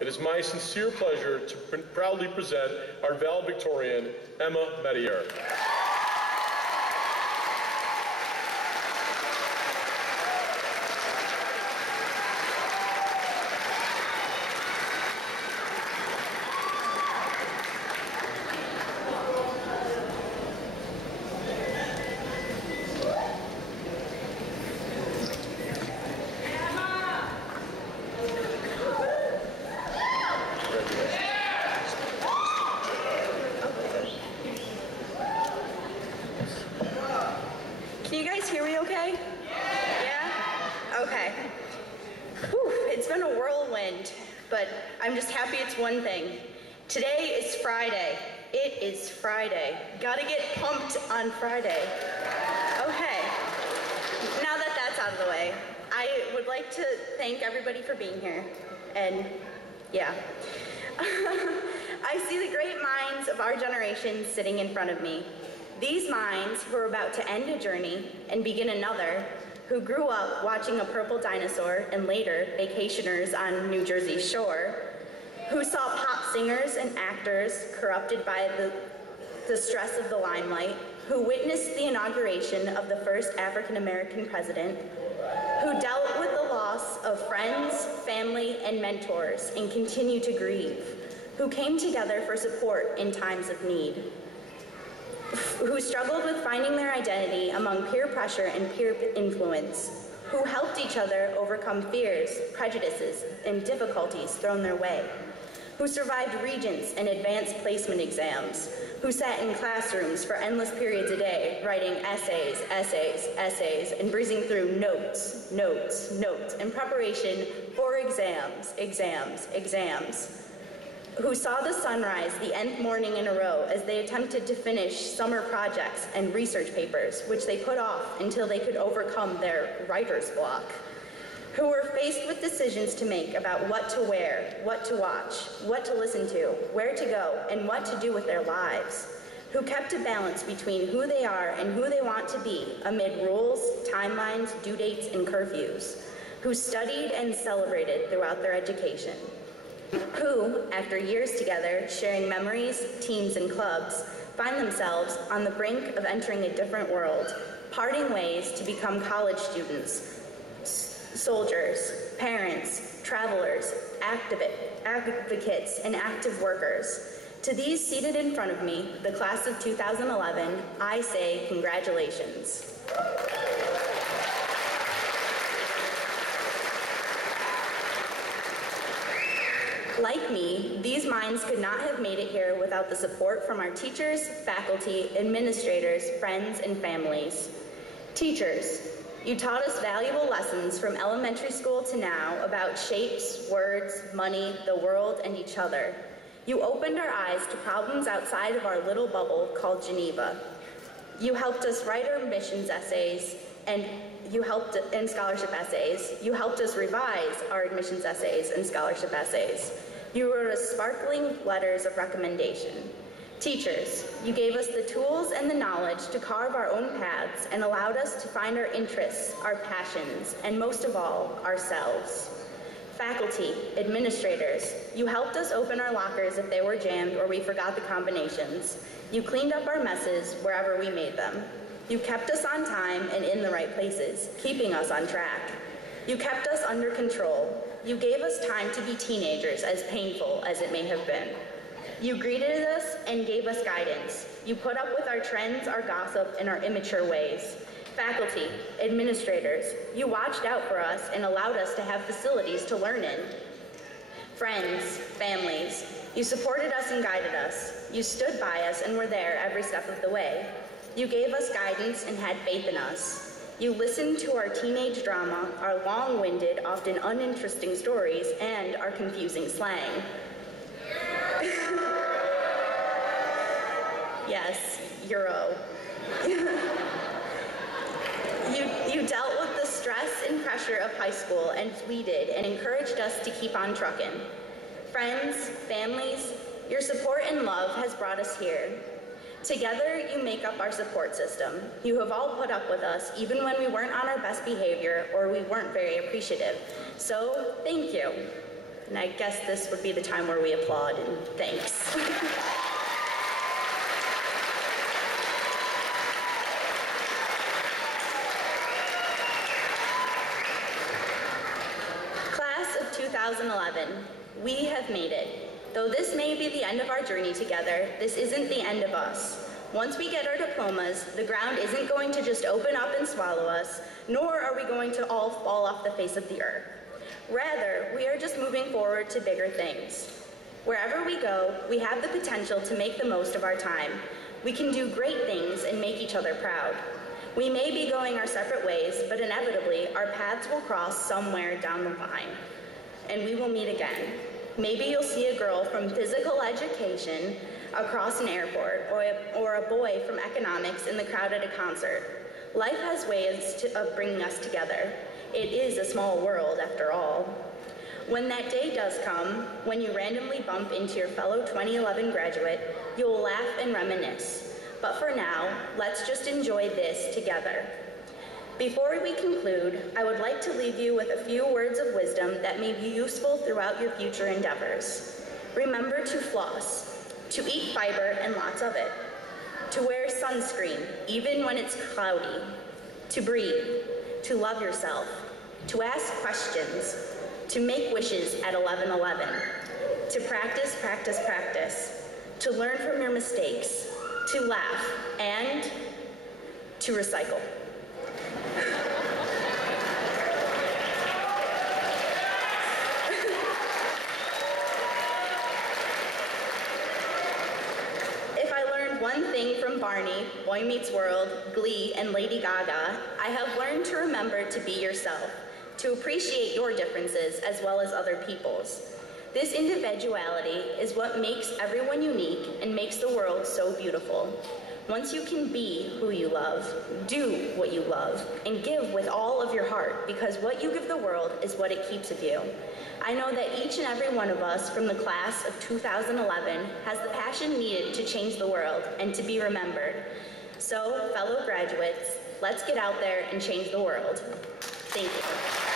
it is my sincere pleasure to proudly present our valedictorian, Emma Medier. Can you guys hear me okay? Yeah? Okay. Whew, it's been a whirlwind, but I'm just happy it's one thing. Today is Friday. It is Friday. Gotta get pumped on Friday. Okay. Now that that's out of the way, I would like to thank everybody for being here. And yeah. I see the great minds of our generation sitting in front of me. These minds who are about to end a journey and begin another, who grew up watching a purple dinosaur and later vacationers on New Jersey's shore, who saw pop singers and actors corrupted by the stress of the limelight, who witnessed the inauguration of the first African-American president, who dealt with the loss of friends, family, and mentors and continue to grieve, who came together for support in times of need, who struggled with finding their identity among peer pressure and peer influence, who helped each other overcome fears, prejudices, and difficulties thrown their way, who survived regents and advanced placement exams, who sat in classrooms for endless periods a day, writing essays, essays, essays, and breezing through notes, notes, notes, in preparation for exams, exams, exams, who saw the sunrise the nth morning in a row as they attempted to finish summer projects and research papers, which they put off until they could overcome their writer's block, who were faced with decisions to make about what to wear, what to watch, what to listen to, where to go, and what to do with their lives, who kept a balance between who they are and who they want to be amid rules, timelines, due dates, and curfews, who studied and celebrated throughout their education, who, after years together, sharing memories, teams, and clubs, find themselves on the brink of entering a different world, parting ways to become college students, soldiers, parents, travelers, advocates, and active workers. To these seated in front of me, the class of 2011, I say congratulations. Like me, these minds could not have made it here without the support from our teachers, faculty, administrators, friends, and families. Teachers, you taught us valuable lessons from elementary school to now about shapes, words, money, the world, and each other. You opened our eyes to problems outside of our little bubble called Geneva. You helped us write our admissions essays and scholarship essays. You helped us revise our admissions essays and scholarship essays. You wrote us sparkling letters of recommendation. Teachers, you gave us the tools and the knowledge to carve our own paths and allowed us to find our interests, our passions, and most of all, ourselves. Faculty, administrators, you helped us open our lockers if they were jammed or we forgot the combinations. You cleaned up our messes wherever we made them. You kept us on time and in the right places, keeping us on track. You kept us under control. You gave us time to be teenagers, as painful as it may have been. You greeted us and gave us guidance. You put up with our trends, our gossip, and our immature ways. Faculty, administrators, you watched out for us and allowed us to have facilities to learn in. Friends, families, you supported us and guided us. You stood by us and were there every step of the way. You gave us guidance and had faith in us. You listened to our teenage drama, our long-winded, often uninteresting stories, and our confusing slang. Yes, Euro. You dealt with the stress and pressure of high school and pleaded and encouraged us to keep on trucking. Friends, families, your support and love has brought us here. Together, you make up our support system. You have all put up with us, even when we weren't on our best behavior or we weren't very appreciative. So, thank you. And I guess this would be the time where we applaud and thanks. Class of 2011, we have made it. Though this may be the end of our journey together, this isn't the end of us. Once we get our diplomas, the ground isn't going to just open up and swallow us, nor are we going to all fall off the face of the earth. Rather, we are just moving forward to bigger things. Wherever we go, we have the potential to make the most of our time. We can do great things and make each other proud. We may be going our separate ways, but inevitably, our paths will cross somewhere down the line, and we will meet again. Maybe you'll see a girl from physical education across an airport, or a boy from economics in the crowd at a concert. Life has ways of bringing us together. It is a small world, after all. When that day does come, when you randomly bump into your fellow 2011 graduate, you'll laugh and reminisce. But for now, let's just enjoy this together. Before we conclude, I would like to leave you with a few words of wisdom that may be useful throughout your future endeavors. Remember to floss, to eat fiber and lots of it, to wear sunscreen even when it's cloudy, to breathe, to love yourself, to ask questions, to make wishes at 11:11, to practice, practice, practice, to learn from your mistakes, to laugh, and to recycle. One thing from Barney, Boy Meets World, Glee, and Lady Gaga, I have learned to remember to be yourself, to appreciate your differences as well as other people's. This individuality is what makes everyone unique and makes the world so beautiful. Once you can be who you love, do what you love, and give with all of your heart, because what you give the world is what it keeps of you. I know that each and every one of us from the class of 2011 has the passion needed to change the world and to be remembered. So, fellow graduates, let's get out there and change the world. Thank you.